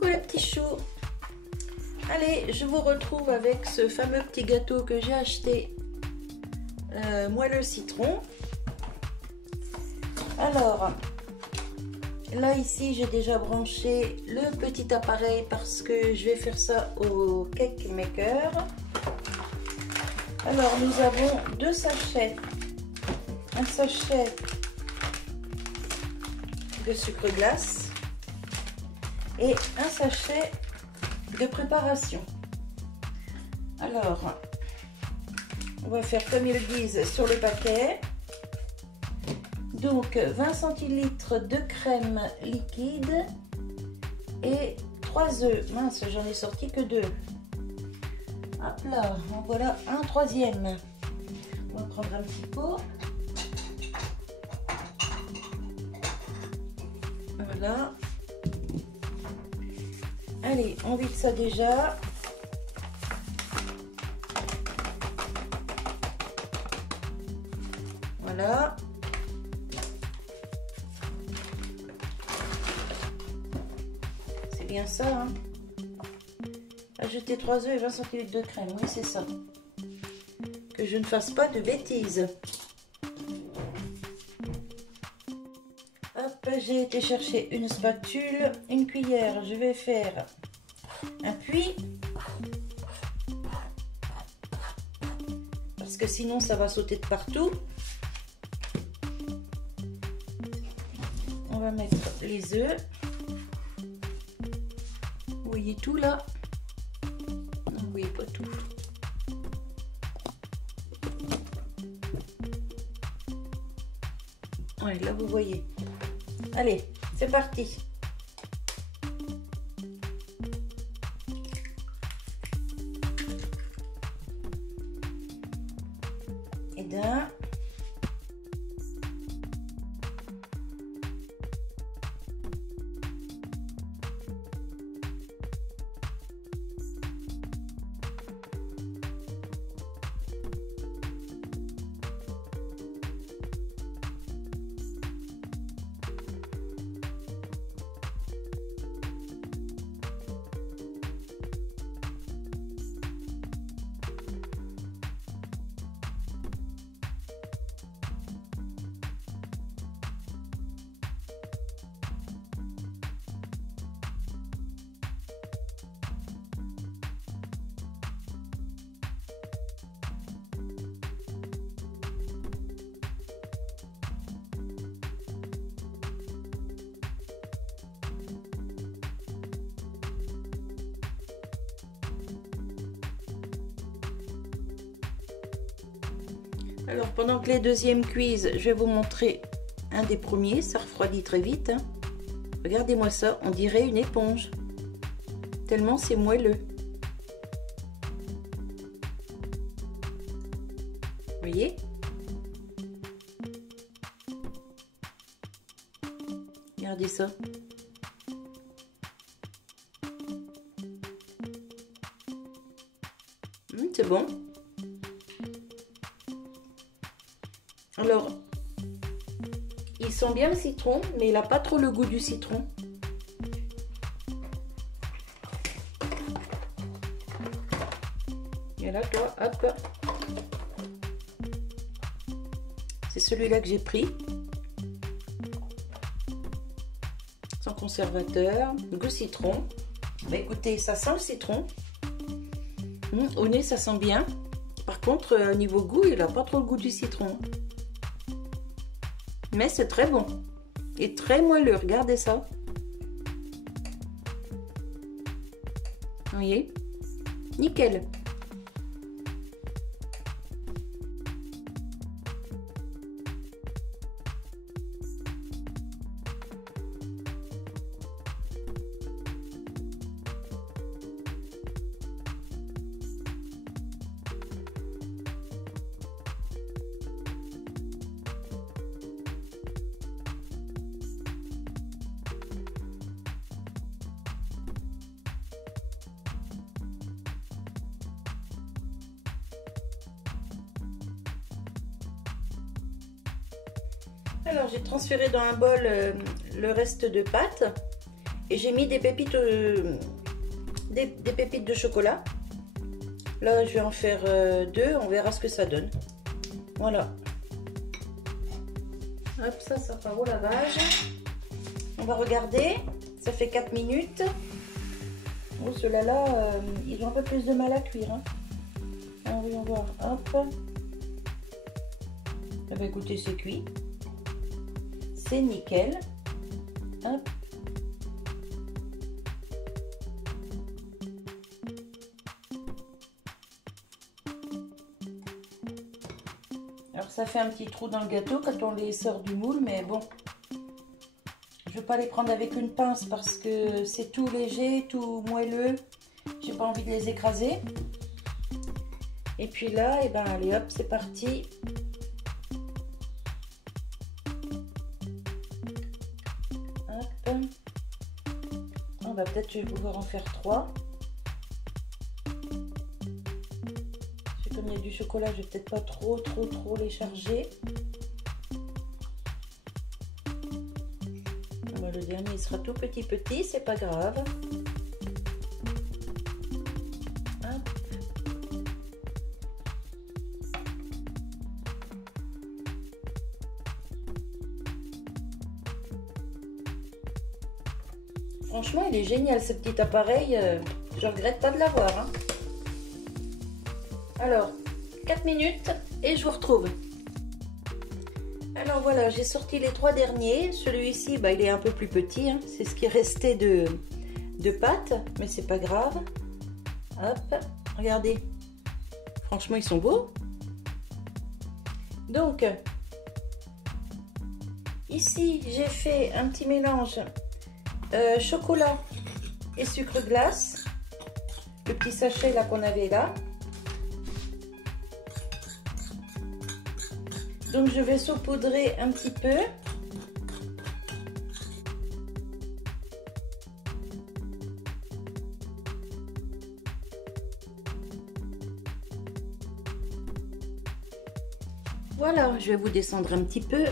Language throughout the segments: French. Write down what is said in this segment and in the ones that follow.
Coucou les petits choux. Allez, je vous retrouve avec ce fameux petit gâteau que j'ai acheté, moelleux citron. Alors, là ici j'ai déjà branché le petit appareil parce que je vais faire ça au cake maker. Alors nous avons deux sachets, un sachet de sucre glace et un sachet de préparation. Alors, on va faire comme ils disent sur le paquet. Donc 20 centilitres de crème liquide et 3 œufs. Mince, j'en ai sorti que 2. Hop là, en voilà un troisième. On va prendre un petit pot. Voilà. Allez, on vide ça déjà. Voilà. C'est bien ça, hein. Ajouter 3 œufs et 20 centilitres de crème. Oui, c'est ça. Que je ne fasse pas de bêtises. Hop, j'ai été chercher une spatule, une cuillère. Je vais faire un puits. Parce que sinon, ça va sauter de partout. On va mettre les œufs. Vous voyez tout là? Non, vous voyez pas tout. Ouais, là vous voyez. Allez, c'est parti. Et d'un. Alors pendant que les deuxièmes cuisent, je vais vous montrer un des premiers. Ça refroidit très vite, hein. Regardez-moi ça, on dirait une éponge. Tellement c'est moelleux. Vous voyez? Regardez ça. C'est bon. Alors, il sent bien le citron, mais il n'a pas trop le goût du citron. Et là, toi, hop. C'est celui-là que j'ai pris. Sans conservateur, goût citron. Bah écoutez, ça sent le citron. Au nez, ça sent bien. Par contre, niveau goût, il n'a pas trop le goût du citron. Mais c'est très bon. Et très moelleux, regardez ça. Vous voyez? Nickel. Alors j'ai transféré dans un bol le reste de pâte Et j'ai mis des pépites, des pépites de chocolat. Là, je vais en faire 2, on verra ce que ça donne. Voilà. Hop, ça part au lavage. On va regarder. Ça fait 4 minutes. Oh, ceux-là, ils ont un peu plus de mal à cuire. Hein. Alors, voyons voir. Hop. Eh bien, écoutez, c'est cuit. C'est nickel. Hop. Alors ça fait un petit trou dans le gâteau quand on les sort du moule, mais bon, je ne vais pas les prendre avec une pince parce que c'est tout léger, tout moelleux. J'ai pas envie de les écraser. Et puis là, et ben allez hop, c'est parti. Hop. On va peut-être pouvoir en faire 3. Comme il y a du chocolat, je vais peut-être pas trop les charger. Le dernier il sera tout petit, c'est pas grave. Hop. Franchement, il est génial ce petit appareil. Je regrette pas de l'avoir. Hein. Alors, 4 minutes et je vous retrouve. Alors voilà, j'ai sorti les 3 derniers. Celui-ci, bah, il est un peu plus petit. Hein. C'est ce qui restait de pâte, mais c'est pas grave. Hop, regardez. Franchement, ils sont beaux. Donc, ici, j'ai fait un petit mélange chocolat et sucre glace. Le petit sachet là qu'on avait là. Donc je vais saupoudrer un petit peu. Voilà, je vais vous descendre un petit peu.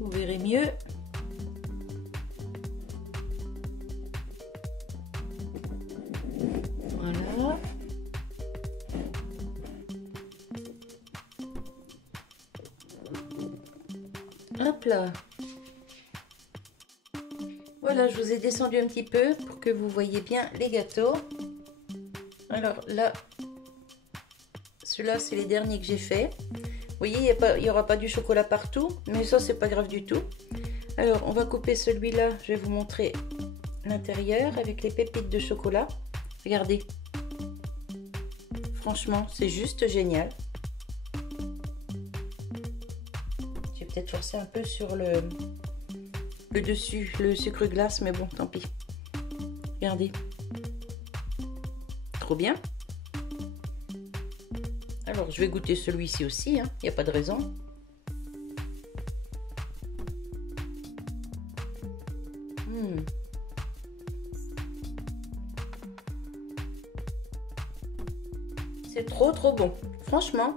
Vous verrez mieux. Voilà. Hop là. Voilà, je vous ai descendu un petit peu pour que vous voyez bien les gâteaux. Alors là, ceux-là, c'est les derniers que j'ai fait. Vous voyez, il n'y aura pas du chocolat partout, mais ça, c'est pas grave du tout. Alors, on va couper celui-là. Je vais vous montrer l'intérieur avec les pépites de chocolat. Regardez. Franchement, c'est juste génial. J'ai peut-être forcé un peu sur le dessus, le sucre glace, mais bon, tant pis. Regardez. Trop bien. Alors, je vais goûter celui-ci aussi, hein. Il n'y a pas de raison. C'est trop bon, franchement.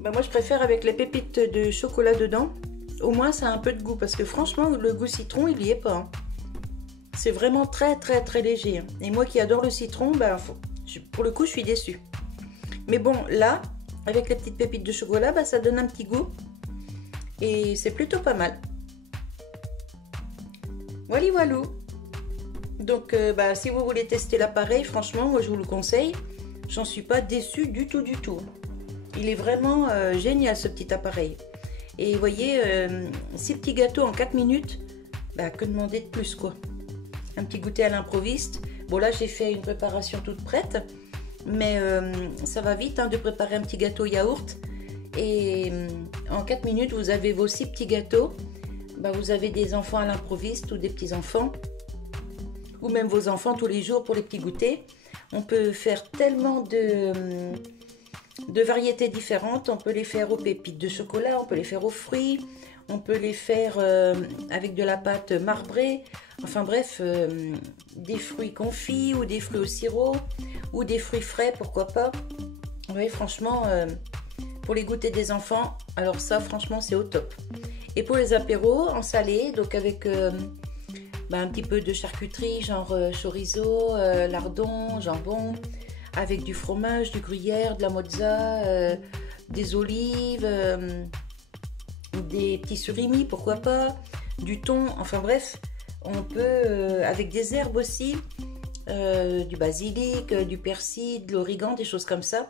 Ben moi je préfère avec les pépites de chocolat dedans. Au moins ça a un peu de goût parce que franchement le goût citron il n'y est pas. Hein. C'est vraiment très léger. Hein. Et moi qui adore le citron, ben, pour le coup je suis déçue. Mais bon là, avec les petites pépites de chocolat, ben, ça donne un petit goût. Et c'est plutôt pas mal. Voilà voilou. Donc ben, si vous voulez tester l'appareil, franchement moi je vous le conseille. J'en suis pas déçue du tout. Il est vraiment génial ce petit appareil. Et vous voyez, 6 petits gâteaux en 4 minutes, bah, que demander de plus quoi. Un petit goûter à l'improviste. Bon là j'ai fait une préparation toute prête, mais ça va vite hein, de préparer un petit gâteau yaourt. Et en 4 minutes vous avez vos 6 petits gâteaux. Bah, vous avez des enfants à l'improviste ou des petits enfants. Ou même vos enfants tous les jours pour les petits goûters. On peut faire tellement de variétés différentes. On peut les faire aux pépites de chocolat, on peut les faire aux fruits, On peut les faire avec de la pâte marbrée. Enfin bref, des fruits confits ou des fruits au sirop ou des fruits frais, pourquoi pas. Oui, franchement, pour les goûters des enfants, alors ça, franchement, c'est au top. Et pour les apéros, en salé, donc avec un petit peu de charcuterie, genre chorizo, lardon, jambon, avec du fromage, du gruyère, de la mozza, des olives, des petits surimi, pourquoi pas, du thon, enfin bref, on peut, avec des herbes aussi, du basilic, du persil, de l'origan, des choses comme ça,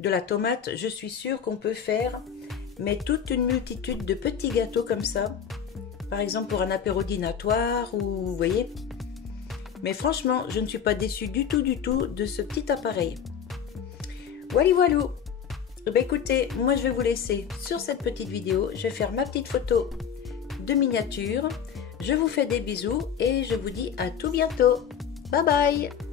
de la tomate, je suis sûre qu'on peut faire, mais toute une multitude de petits gâteaux comme ça, par exemple pour un apéro dînatoire, ou vous voyez. Mais franchement, je ne suis pas déçue du tout de ce petit appareil. Voilà, voilà. Ben écoutez, moi je vais vous laisser sur cette petite vidéo. Je vais faire ma petite photo de miniature. Je vous fais des bisous et je vous dis à tout bientôt. Bye bye.